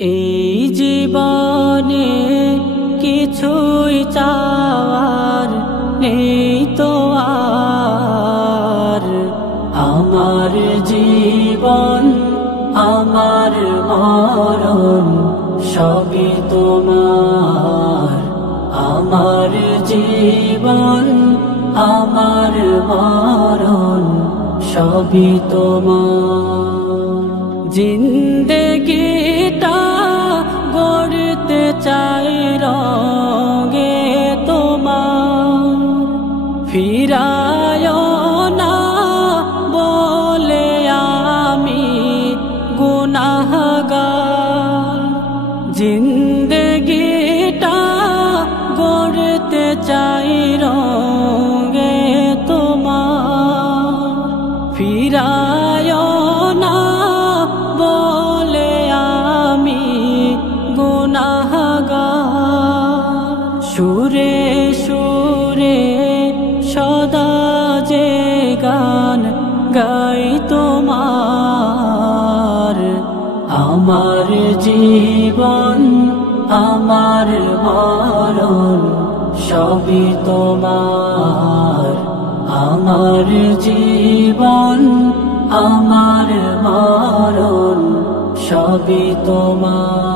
এই জীবনে কিছুই চাওয়ার নেই তো আর। আমার জীবন আমার মরণ সবই তোমার। আমার জীবন আমার মরণ সবই তোমার। জিন্দেগিটা গড়তে চাই রঙে তোমার। ফিরায় না বলে আমি গুনাহগার। জিন্দেগিটা গড়তে চাই রঙে তোমার। ফিরায় না বলে আমি গুনাহগার। সুরে সুরে সদা যে গান গাই তোমার। আমার জীবন আমার মরণ সবই তোমার। আমার জীবন আমার মরণ সবই তোমার।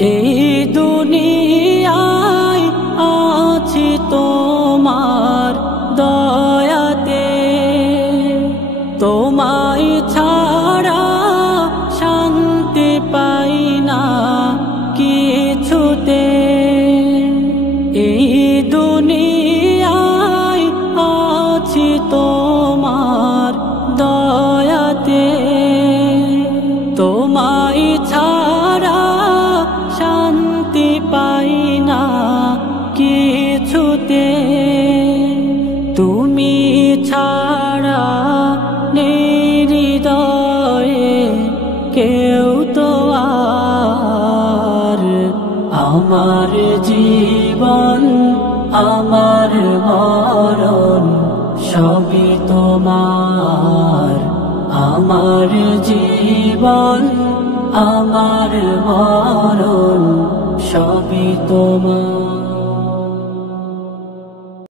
এই দুনিয়ায় আছি তোমার দয়াতে। তোমায় ছাড়া শান্তি পাই না কিছুতে। এই দুনিয়ায় আছি তোমার দয়াতে। তোমায় ছাড়া শান্তি পাই না কিছুতে। তুমি ছাড়া নেই হৃদয়ে কেউ তো আর। আমার জীবন আমার মরণ সবই তোমার। আমার জীবন আমার মরণ সবই তোমার।